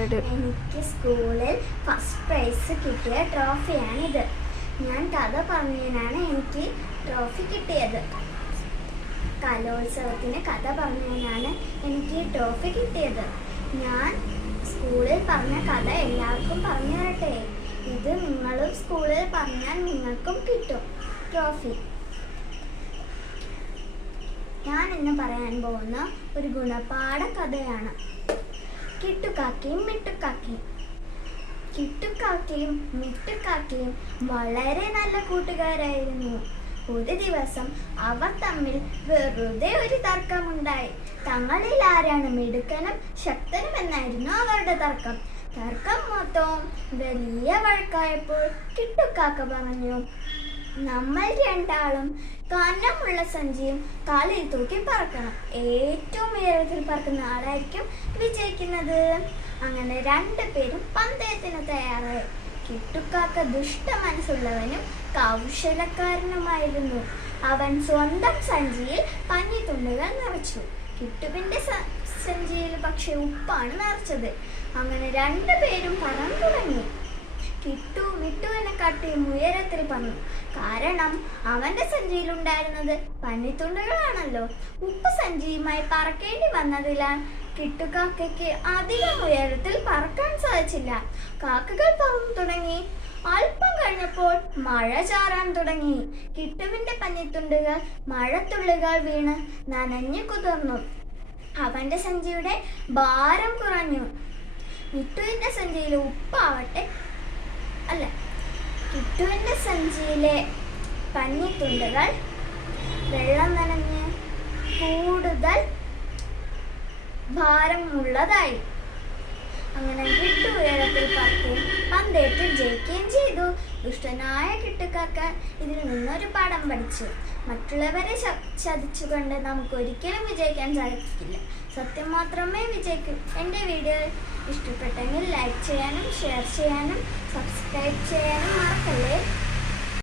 എനിക്ക് സ്കൂളിൽ first prize കിട്ടിയ ട്രോഫിയാണിത്. ഞാൻ കഥ പറഞ്ഞതിനാണ് എനിക്ക് ട്രോഫി കിട്ടിയത്. കലോത്സവത്തിന് കഥ പറഞ്ഞതിനാണ് എനിക്ക് ട്രോഫി കിട്ടിയത്. ഞാൻ സ്കൂളിൽ പറഞ്ഞ കഥ എല്ലാവർക്കും പറഞ്ഞു തരട്ടെ. ഇത് നിങ്ങളും സ്കൂളിൽ പറഞ്ഞാൽ നിങ്ങൾക്കും കിട്ടും ട്രോഫി. ഞാൻ ഇന്ന് പറയാൻ പോകുന്ന ഒരു ഗുണപാഠ കഥയാണ്. കിട്ടുകാക്കയും മിട്ടുകാക്കയും. കിട്ടുകാക്കയും മിട്ടുകാക്കയും വളരെ നല്ല കൂട്ടുകാരായിരുന്നു. ഒരു ദിവസം അവർ തമ്മിൽ വെറുതെ ഒരു തർക്കമുണ്ടായി. തങ്ങളിൽ ആരാണ് മിടുക്കനും ശക്തനും എന്നായിരുന്നു അവരുടെ തർക്കം. തർക്കം മൊത്തവും വലിയ വഴക്കായപ്പോൾ കിട്ടുകാക്ക പറഞ്ഞു, നമ്മൾ രണ്ടാളും കനമുള്ള സഞ്ചിയും കാലിൽ തൂക്കി പറക്കണം. ഏറ്റവും ഉയരത്തിൽ പറക്കുന്ന ആളായിരിക്കും വിജയിക്കുന്നത്. അങ്ങനെ രണ്ടുപേരും പന്തയത്തിന് തയ്യാറായി. കിട്ടുകാക്ക ദുഷ്ട മനസ്സുള്ളവനും കൗശലക്കാരനുമായിരുന്നു. അവൻ സ്വന്തം സഞ്ചിയിൽ പഞ്ഞിത്തുണ്ടുകൾ നിറച്ചു. കിട്ടുവിന്റെ സഞ്ചിയിൽ പക്ഷെ ഉപ്പാണ് നിറച്ചത്. അങ്ങനെ രണ്ടുപേരും പറന്നു തുടങ്ങി. കിട്ടു മിട്ടുവിനെ കാട്ടിയും ഉയരത്തിൽ പറന്നു. കാരണം അവന്റെ സഞ്ചിയിൽ ഉണ്ടായിരുന്നത് പന്നിത്തുണ്ടുകളാണല്ലോ. ഉപ്പ് സഞ്ചിയുമായി പറക്കേണ്ടി വന്നതിനാൽ കിട്ടുകാക്കയ്ക്ക് അധികം ഉയരത്തിൽ പറക്കാൻ സാധിച്ചില്ല. കാക്കകൾ പറന്നു തുടങ്ങി. അല്പം കഴിഞ്ഞപ്പോൾ മഴ ചാറാൻ തുടങ്ങി. കിട്ടുവിന്റെ പന്നിത്തുണ്ടുകൾ മഴത്തുള്ളികൾ വീണ് നനഞ്ഞു കുതിർന്നു. അവന്റെ സഞ്ചിയുടെ ഭാരം കുറഞ്ഞു. മിട്ടുവിന്റെ സഞ്ചിയിലെ ഉപ്പാവട്ടെ കിട്ടുവിന്റെ സഞ്ചിയിലെ പന്നിത്തുണ്ടുകൾ വെള്ളം നനഞ്ഞ് കൂടുതൽ ഭാരമുള്ളതായി. അങ്ങനെ കിട്ടു ഉയരത്തിൽ പറക്കുകയും പന്തയത്തിൽ ജയിക്കുകയും ചെയ്തു. ദുഷ്ടനായ കിട്ടുകാക്ക ഇതിൽ നിന്നൊരു പാഠം പഠിച്ചു. മറ്റുള്ളവരെ ചതിച്ചുകൊണ്ട് നമുക്ക് ഒരിക്കലും വിജയിക്കാൻ സാധിക്കില്ല. സത്യം മാത്രമേ വിജയിക്കൂ. എൻ്റെ വീഡിയോ ഇഷ്ടപ്പെട്ടെങ്കിൽ ലൈക്ക് ചെയ്യാനും ഷെയർ ചെയ്യാനും സബ്സ്ക്രൈബ് ചെയ്യാനും മറക്കല്ലേ.